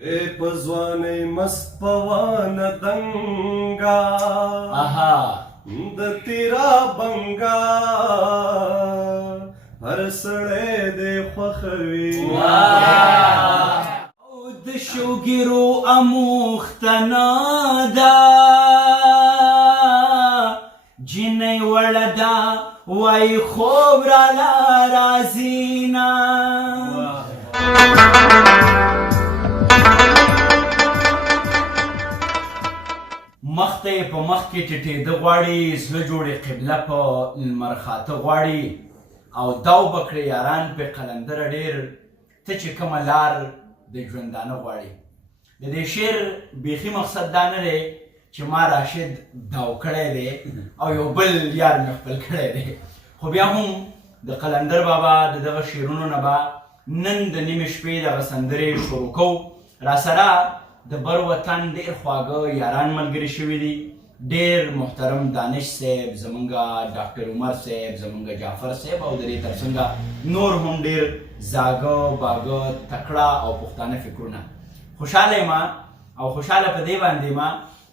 ए पजवाने मस्त पवन दंगा द तेरा बंगा हर सड़े दे फखवी د شوګرو اموختنا دا جنې ولدا وای خوب را رازینا مخته په مخ کې ټټې د غواړي زړه جوړې قبله په مرخاته غواړي او داو بکړې یاران په قلندر ډېر ته چې کومه لار د ژوندانه غواړي د دې شعر بیخي مقصد دا نه دی چې ما راشد داو کړی دی او یو بل یار مې خپل کړی دی خو بیا هم د قلندر بابا د دغه شعرونو نه به نن د نیمې شپې دغه سندرې شروع کوو راسره د بر وطن ډېر خواږه یاران ملګري شوي دي ډېر محترم دانش صاحب زمونږ ډاکټر عمر صاحب زمونږ جعفر صاحب او د دې تر څنګه نور هم ډېر زاګه باګه تکړه او پښتانه فکرونه خوشحاله یم او خوشحاله په دې باندې یم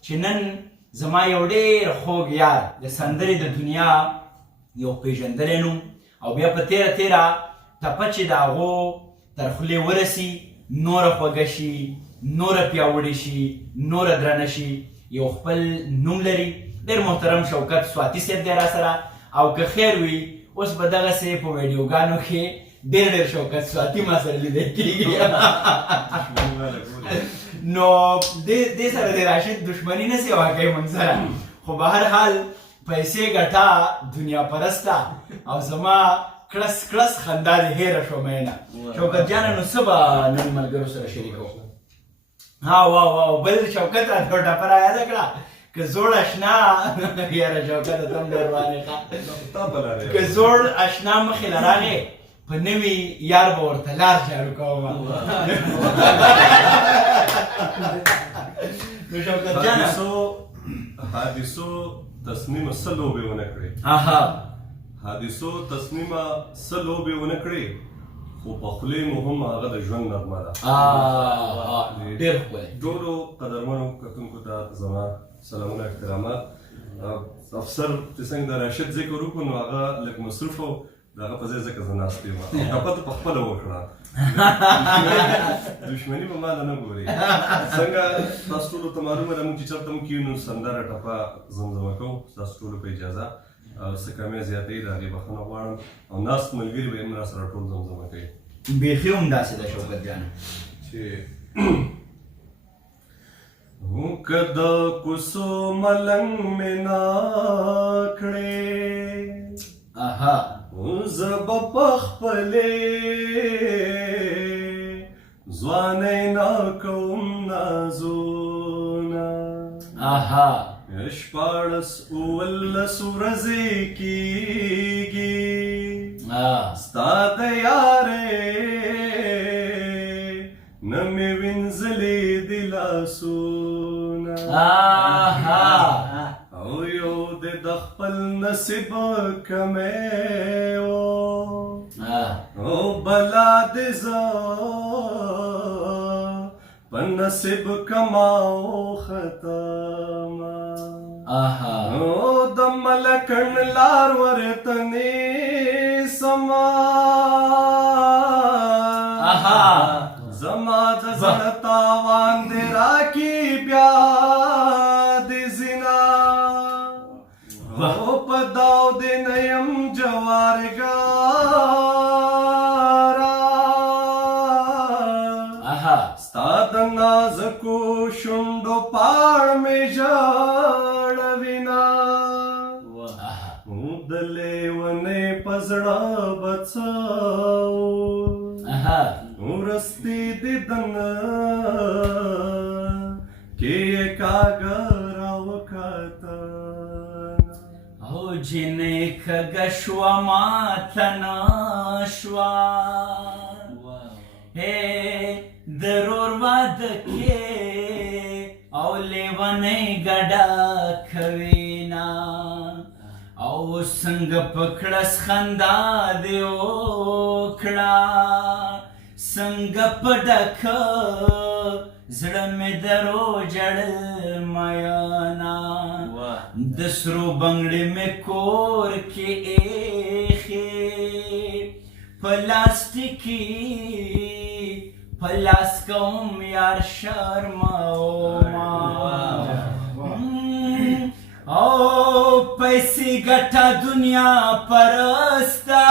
چې نن زما یو ډېر خوږ یار د سندرې د دنیا یو پېژندلی نوم او بیا په تیره تیره تپه چې د هغو تر خولې ورسي نوره خوږه شي نوره پیاوړې شي نوره درنه شي یو خپل نوم لري ډېر محترم شوکت سواتی صاحب دی راسره او که خیر وي اوس به دغسې په ویډیوګانو کې ډېر شوکت سواتی ما سره لیدل کېږي نو دې سره د راشد دشمني نه سي واقع من سره خو به هر حال پیسې ګټه دنیا پرسته او زما کړس کړس خندا دې هېره شوه مینه شوکت جانه نو څه به نن ملګرو سره شریکوو ها واو بل شوکت را ته ټپه را یاده کړه که زوړ اشنا یاره شوکت ته هم ډېر روانې که زوړ اشنا مخې له راغې په نوي یار به ورته لار جارو کوم نو شوکت جانه حادثو تصمیم څه لوبې ونه کړې حادثو تصمیم څه لوبې ونه کړې خو په خولې مو هم هغه د ژوند نغمه ده ډېر ښکلی ټولو قدرمنو کتونکو ته زما سلامونه احترامات افسر چې څنګه د راشد ذکر وکړو نو هغه لږ مصروف و د هغه په ځای ځکه زه ناست یم ټپه ته په خپله وکړه دشمني به ماله نه ګوري څنګه تاسو ټولو ته معلومه ده موږ چې چېرته هم کښېنو سندره ټپه زمزمه کوو ستاسو ټولو په اجازه څه کمې زیاتې د هغې بخښنه غواړم او ناست ملګري به هم راسره ټول زمزمه کوي بیخي هم داسې ده شوکت جانه چې که د کوڅو ملنګ مې نا کړې زه به په خپلې ځوانۍ نه کوم نازونه شپاړس اوولس ورځې کېږي ستا د یارې نه مې وینځلې دي لاسونه او یو دې د خپل نصیب کمی و او بلا دې زه په نصیب کماو ختمه او د ملکن لار ورته نیسمه زما د زړه تاوان دې راکي بیا دې زنا او په داو دې نه یم جوارګاره ستا د نازکو شونډو پاړ مې ژړوینه د لیونۍ په زړه به څه ورستی دیدنه کې یې کاږه راوکتنه او جنې کږه شوه ماته نه شوه ضرور واده کې او لیونۍ ګډه کوینا او څنګه په کړس خندا دې وکړه څنګه په ډکه زړه مې درو جړل میانا د سرو بنګړې مې کور کې ایښې پلاستیکي پلاس کوم یار شرموما او پیسې ګټه دنیا پرسته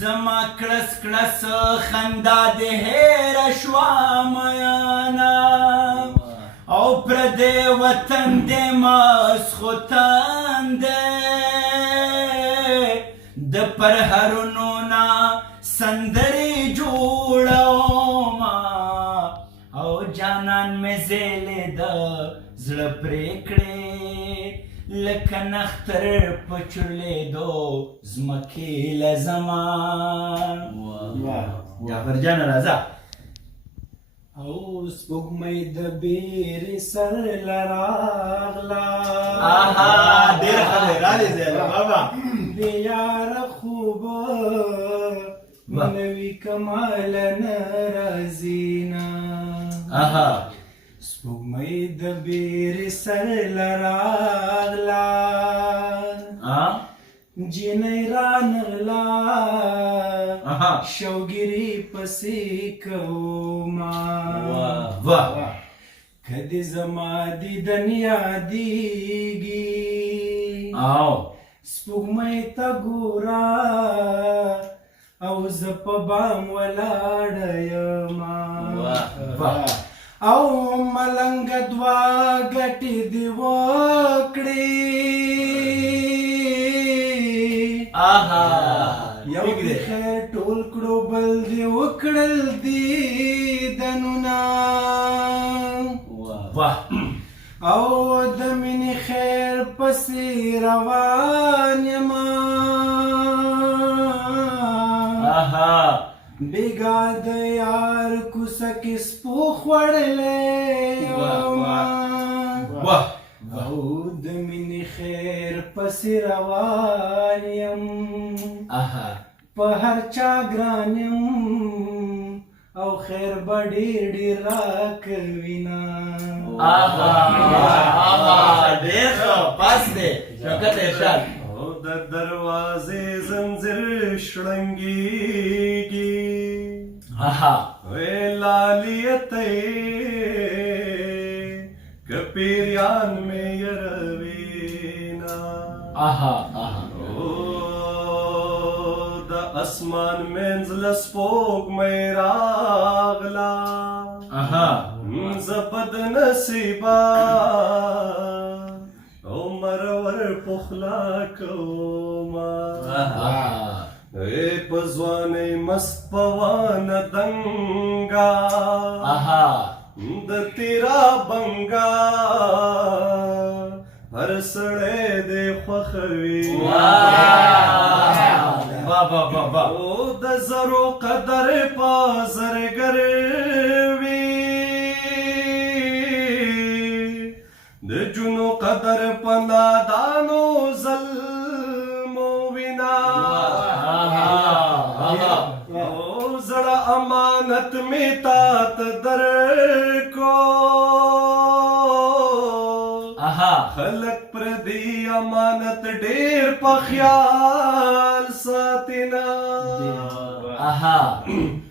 زما کړس کړس خندا دې هېره شوه میانا او پردی وطن دې مسخوتن دی د پرهرونو نه سندرې جوړوما او جانان مې زیلې د زړه پرېکړې لکه نختر په چورلېدو ځمکې له زمان جعفر جانه راځه او سپوږمۍ د بیرې سر له راغله ډېر ښه دی رالې زیاله بابا د یاره خوبه نوي کمال نه راځي نه سپوږمۍ د بیرې سر له راغله جینۍ رانغله شوګیري پسې کوما که دې زما دیدن یادېږي سپوږمۍ ته ګوره او زه په بام ولاړه یمه او ملنګ دوه ګټې دې وکړې یو دې خیر ټول کړو بل دې وکړل دیدنونه او د مینې خیر پسې روان یمه بیګا د یار کوڅه کې سپو خوړلی یمه او د مینې خیر پسې روان یم په هر چا ګران یم او خیر به ډېر ډېر راکوینه ډېر ښه پاس دی شوکت ارشاد او د دروازې زنځیر شړنګېږي وی لالیه ته که پیریان مې یروینا د اسمان منځ له سپوږمۍ راغله زه بدنصیبه او مرور پخلا کوما په ځوانۍ مست پوانه دنګا د تیرا بنګا هر سړی دې خوښوي او د زرو قدر په زرګر وي د جنو قدر په نادانو ظلمو وینا او زړه امانت می تا ته درکو خلق پردی امانت ډېر په خیال ساتینا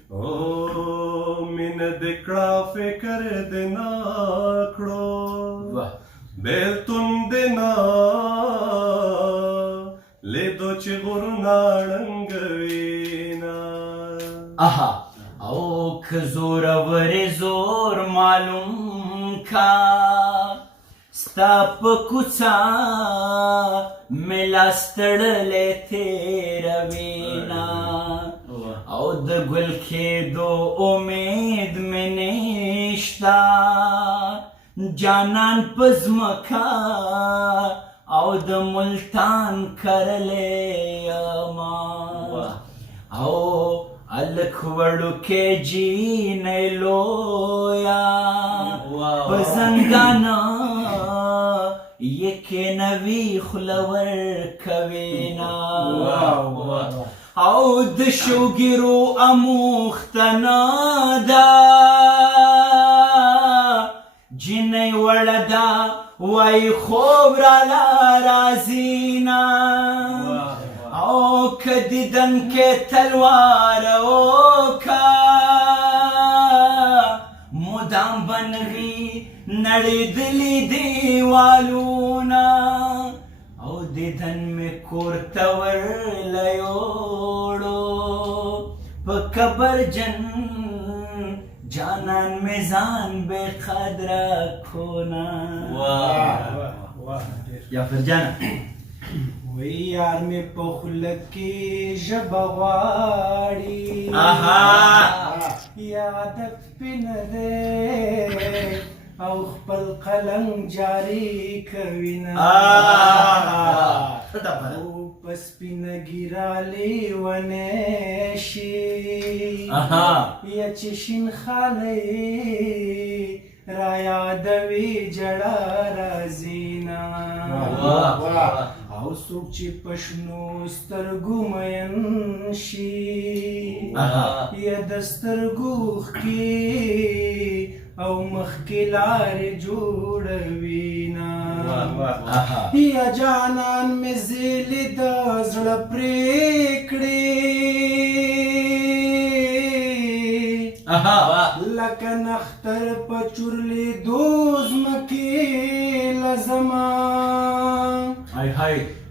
او مین دکړه فکر دې نه کړو بیلتون دې نه لیدو چې غرونه ړنګوینا او که زورورې زور معلوم کا ستا په کوڅه مې لاس تړلی تېروینا او د ګل کېدو امید مې نشته جانان په ځمکه او د ملتان کرلی یما او الک وړوکې جینۍ لویا په زنګانه یې کېنوي خوله ورکوینا او د شوګیرو اموختنا دا جنۍ وړه دا وای خوب رالا رازینا او که دیدن کې تلوار اوکا مدام بنغي نړېدلي دیوالونه او دیدن مې کور ته ورلی وړو په کبرجن جانان میں ځان بے قدره کونا یا فرجانا وی یار می په خوله کې ژبه غواړي یادت پې نه دی او خپل قلم جاری کوي نه او په سپینه ږیره لیونی شي یا چې شین خالی را یادوي ژړا راځي نه او څوک چې په شنو سترګو مین شي یا د سترګو اوښکې او مخکې لارې جوړوي نه یا جانان مې زیلې د زړه پرېکړې لکه نختر په چورلیدو ځمکې لزما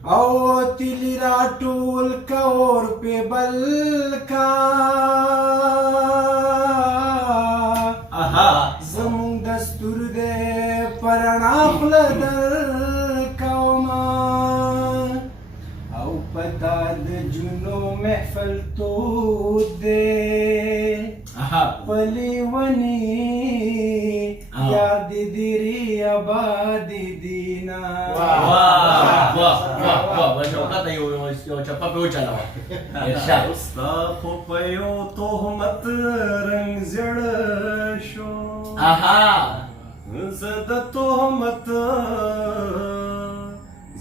او تیلی راټول کا اور پې بل کا زمونږ دستور دی په رڼا خوله درکومه او په دا د جنو محفل تود دی په لیوني یاد دیری آباد دینا ستا خو په یو تهمت رنګ زیړه شو زه د تهمت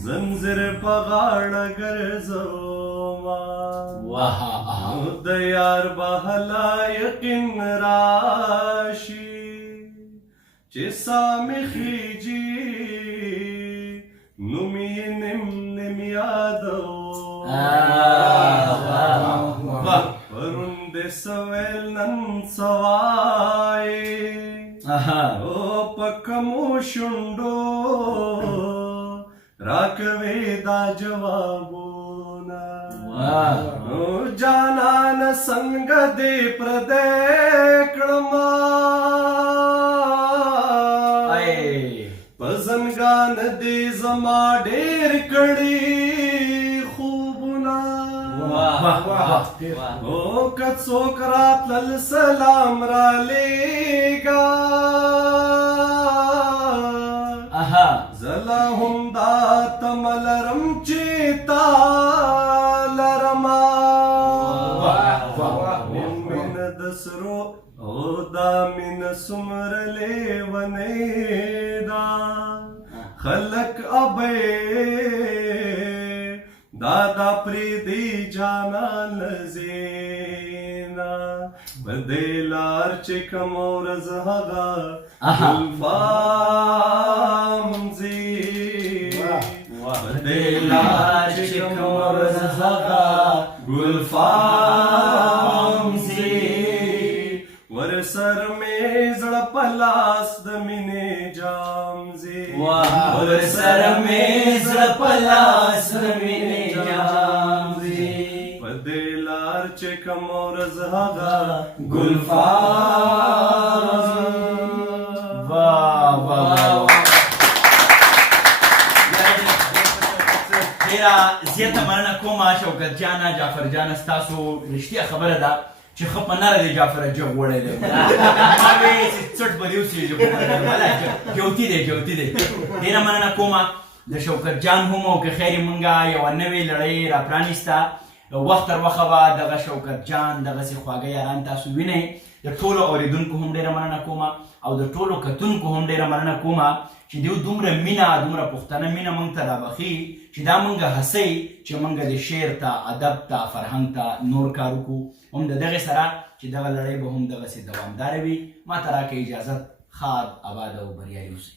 زنځیر په غاړه ګرځومه د یار بهلا یقین راشي چې سا مې خیجي نوم یې نیم نیم یادومه پرون دې سویل نن سوای او په کومو شونډو راکوي دا جوابونه جانان څنګه دې پردی کړما په زنګان دې زما ډېر کړي خوبونه او که څوک راتلل سلام رالیږه زلا هم دا تمه لرم چې تا لرمه مینه د سرو او دا مینه څومره لیونۍ ده خلک ابۍ دادا پریدی جانان زینا بدې لار چې کوم ورځ هغه ګلفام زی بدې لار چې کوم ورځ هغه ګلفام زی ورسر مې زړه په لاس د مینې جام زی ورسر مې زړه په لاس د مینې جام زی په دې لار چې کوم ورځ هغه ګلفام ډېره زیاته مننه کومه شوکت جانه جعفر جانه ستاسو رښتیا خبره ده چې ښه په نره دی جعفر جغ وړی دی ما وې چې څټ به دې اوسېږي جوتي دی ډېره مننه کومه د شوکت جان هم او که خیر یې مونږه یوه نوې لړۍ راپرانیسته وخت تر وخته به دغه شوکت جان دغسې خواږه یاران تاسو وینئ د ټولو اوریدونکو هم ډېره مننه کوم او د ټولو کتونکو هم ډېره مننه کوم چې دوی دومره مینه دومره پښتنه مینه موږ ته رابخي چې دا موږ هڅوي چې موږ د شعر ته ادب ته فرهنګ ته نور کار وکړو. هم د دغې سره چې دغه لړۍ به هم دغسې دوامداره وي. ما ته راکړئ اجازت. ښاد، آباد او بریالي اوسئ.